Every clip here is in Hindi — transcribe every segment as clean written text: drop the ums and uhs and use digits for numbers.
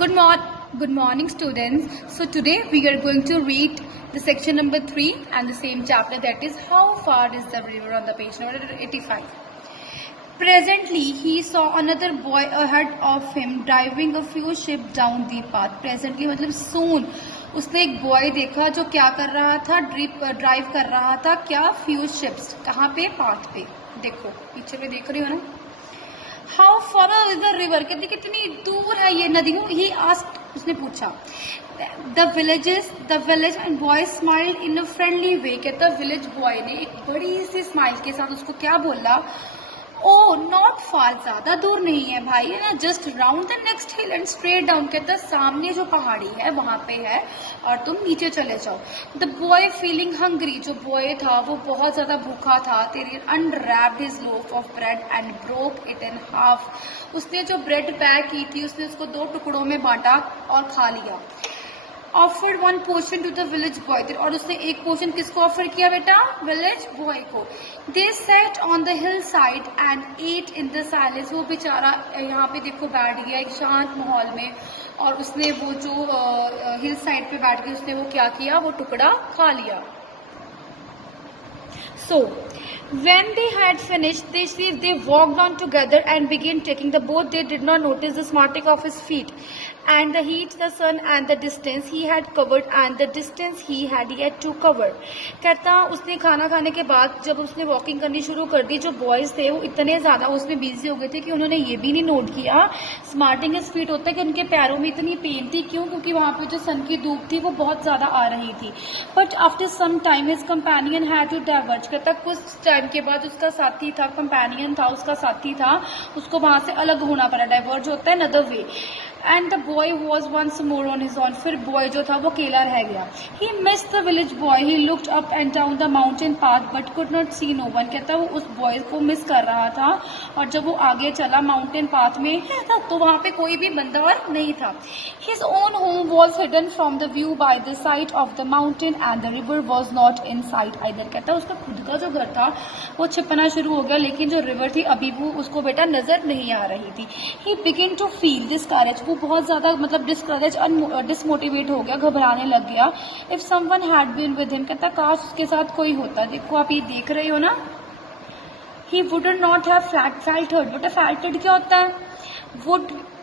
Good morning, good morning, students. So today we are going to read the section number 3 and the same chapter, that is how far is the river, on the page number 85. Presently he saw another boy ahead of him driving a few ships down the path. Presently मतलब soon उसने एक बॉय देखा जो क्या कर रहा था, ड्राइव कर रहा था क्या, फ्यू शिप्स, कहाँ पे, पाथ पे. देखो पीछे पे देख रही हो ना. How for is the river, कहती कितनी दूर है ये नदी. ही आस्क्ड, उसने पूछा. The village and boy smiled in a friendly way. कहता विलेज बॉय ने एक बड़ी सी स्माइल के साथ उसको क्या बोला, ओ नॉट फार, ज्यादा दूर नहीं है भाई, है ना, just round the next hill and straight down. कहता सामने जो पहाड़ी है वहां पे है और तुम नीचे चले जाओ. द बॉय फीलिंग हंग्री, जो बॉय था वो बहुत ज्यादा भूखा था. तेरी unwrapped his loaf of bread and broke it in half. उसने जो ब्रेड पैक की थी उसने उसको 2 टुकड़ों में बांटा और खा लिया. Offered 1 portion to the village boy, और उसने एक पोर्शन किसको ऑफर किया बेटा, विलेज बॉय को. They set on the hillside and ate in the silence. वो बेचारा यहाँ पे देखो बैठ गया एक शांत माहौल में और उसने वो जो हिल साइड पे बैठ के उसने वो क्या किया, वो टुकड़ा खा लिया. So, when they had finished, they walked on together and began taking the boat. They did not notice the smarting of his feet, and the heat, the sun, and the distance he had covered, and the distance he had yet to cover. कहता उसने खाना खाने के बाद जब उसने वॉकिंग करनी शुरू कर दी, जो बॉयज थे वो इतने ज्यादा उसमें बिजी हो गए थे कि उन्होंने ये भी नहीं नोट किया स्मार्टिंग हिज फीट होता है कि उनके पैरों में इतनी पेन थी. क्यों? क्योंकि वहां पे जो सन की धूप थी वो बहुत ज्यादा आ रही थी. But after some time his companion had to diverge. कहता कुछ टाइम के बाद उसका साथी था, कंपेनियन था, उसका साथी था, उसको वहां से अलग होना पड़ा. डाइवर्ज होता है another way. And the boy was once more on his own. फिर बॉय जो था वो अकेला रह गया. He missed the village boy. He looked up and down the mountain path but could not see no one. कहता वो उस बॉय को मिस कर रहा था और जब वो आगे चला माउंटेन पाथ में तो वहां पे कोई भी बंदा और नहीं था. His own home was hidden from the view by the side of the mountain and the river was not in site either. कहता उसका खुद का जो घर था वो छिपना शुरू हो गया, लेकिन जो रिवर थी अभी वो उसको बेटा नजर नहीं आ रही थी. ही बिगिन टू फील डिस्करेज. वो बहुत ज्यादा मतलब डिस्करेज डिसमोटिवेट हो गया, घबराने लग गया. If someone had been with him, कहता काश उसके साथ कोई होता. देखो आप ये देख रहे हो ना, he would not have felt hurt. बेटा फेल्ट हर्ट क्या होता है,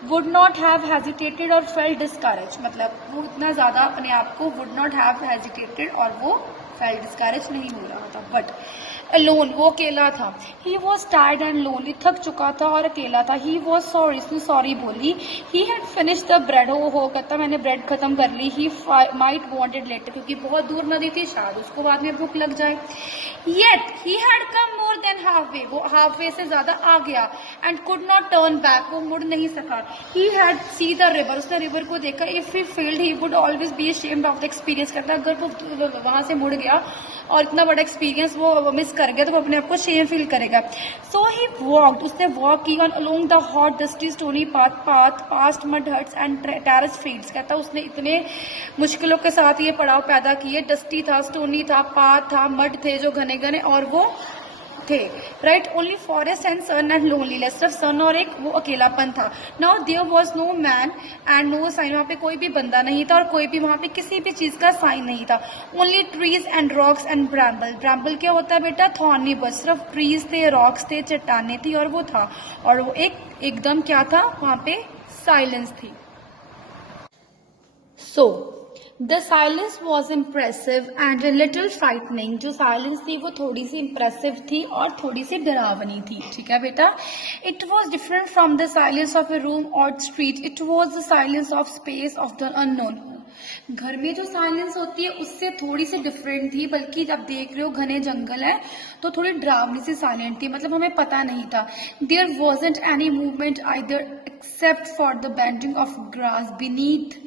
वुड नॉट हैव हेजिटेटेड और फेल्ट डिस्करेज. मतलब वो इतना ज्यादा अपने आप को वुड नॉट हैव हेजिटेटेड और वो फेल्ट डिस्करेज नहीं हो रहा था. बट अलोन, वो अकेला था. He was tired and lonely, थक चुका था और अकेला था. ही वॉज सॉरी, उसने सॉरी बोली. He had finish the bread. हो कहता मैंने ब्रेड खत्म कर ली. ही माइट वांटेड लेटर, क्योंकि बहुत दूर नदी थी, शायद उसको बाद में भूख लग जाए. Yet he had come more than half way. वो हाफ वे से ज्यादा आ गया. And could not turn back, वो मुड़ नहीं सका. He had see the river, उसने रिवर को देखा. If he failed he would always be ashamed of the experience. करता अगर वो वहां से मुड़ गया और इतना बड़ा एक्सपीरियंस वो मिस कर गया तो वो अपने आप को शेम फील करेगा. सो ही वॉक्ड, उसने वॉक की on along the hot dusty stony path past mud huts and terrace fields. कहता उसने इतने मुश्किलों के साथ ये पड़ाव पैदा किए. डस्टी था, स्टोनी था, पाथ था, मड थे जो घने घने और वो थे. Right, only forest and sun and loneliness, सिर्फ सन और एक वो अकेलापन था. Now there was no man and no sign. वहां पे कोई भी बंदा नहीं था और कोई भी वहां पे किसी भी चीज का साइन नहीं था. Only trees and rocks and bramble. Bramble क्या होता है बेटा, थॉर्नी बस. सिर्फ ट्रीज थे, रॉक्स थे, चट्टाने थी और वो था. और वो एकदम क्या था, वहां पे साइलेंस थी. So the silence was impressive and a little frightening. जो साइलेंस थी वो थोड़ी सी इम्प्रेसिव थी और थोड़ी सी डरावनी थी. ठीक है बेटा. It was different from the silence of a room or street. It was the silence of space of the unknown. घर में जो साइलेंस होती है उससे थोड़ी सी डिफरेंट थी, बल्कि जब देख रहे हो घने जंगल है तो थोड़ी डरावनी सी साइलेंट थी. मतलब हमें पता नहीं था. There wasn't any movement either except for the bending of grass beneath,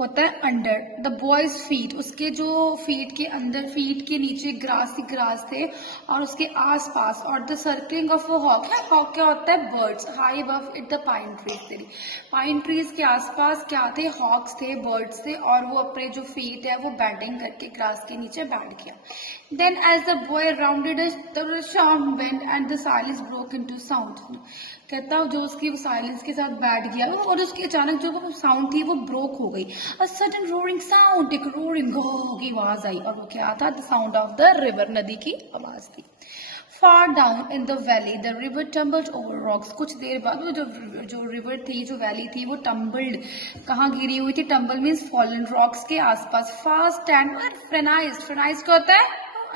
होता है अंडर द बॉयज फीट. उसके जो फीट के अंदर, फीट के नीचे ग्रास ही ग्रास थे और उसके आसपास. और the circling of a hawk. Hawk क्या होता है, birds. High above it the pine trees. तेरी पाइन ट्रीज के आसपास क्या थे, हॉक्स थे, बर्ड्स थे. और वो अपने जो फीट है वो बैंडिंग करके ग्रास के नीचे बैठ गया. Then as the boy rounded the sharp bend and the silence broke into sound. कहता जो उसकी वो साइलेंस के साथ बैठ गया और उसकी अचानक जो वो साउंड थी वो ब्रोक हो गई। अ सडन रोरिंग साउंड, एक रोरिंग की आवाज आई और वो क्या था? The sound of the river, नदी की आवाज थी। Far down in the valley the river tumbled over rocks, कुछ देर बाद वो जो रिवर थी, जो वैली थी, वो टम्बल्ड, कहाँ गिरी हुई थी? टम्बल मीन्स फॉलन, रॉक्स के आसपास। फास्ट एंड फ्रेनाइज्ड, फ्रेनाइज्ड क्या होता है?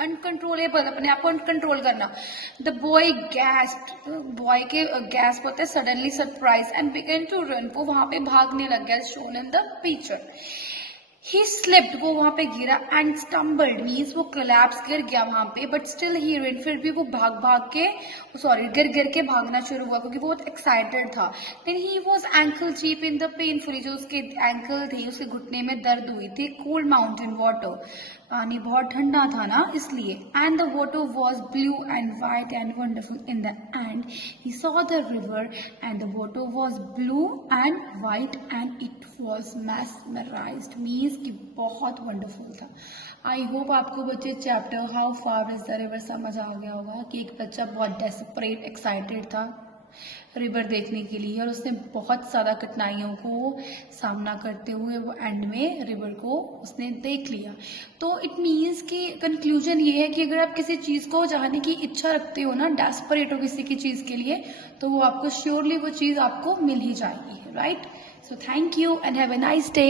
अनकंट्रोलेबल, अपने आप को कंट्रोल करना। द बॉय गैस्प्ड, बॉय के गैस्प होता है suddenly surprise, and began to run, वो वहां पे भागने लग गया, shone in the picture. He slipped, वो वहां पे गिरा, एंड स्टम्बल्ड मीन्स वो कोलैप्स, गिर गया वहां पे, बट स्टिल ही ran, फिर भी वो भाग भाग के, सॉरी गिर गिर के भागना शुरू हुआ क्योंकि वो बहुत एक्साइटेड था। Then he was ankle deep in the painfully, जो उसके एंकल थे, उसके घुटने में दर्द हुई थी। कोल्ड माउंटेन वाटर, पानी बहुत ठंडा था ना इसलिए। And the water was blue and white and wonderful in the end he saw the river and the water was blue and white and it was mesmerised, means कि बहुत वंडरफुल था। आई होप आपको बच्चे chapter how far is the river समझ आ गया होगा कि एक बच्चा बहुत डेस्परेट एक्साइटेड था रिवर देखने के लिए और उसने बहुत ज़्यादा कठिनाइयों को सामना करते हुए वो एंड में रिवर को उसने देख लिया। तो इट मीन्स कि कंक्लूजन ये है कि अगर आप किसी चीज़ को चाहने की इच्छा रखते हो ना, डेस्परेट हो किसी की चीज़ के लिए, तो वो आपको श्योरली वो चीज़ आपको मिल ही जाएगी, right? So thank you and have a nice day.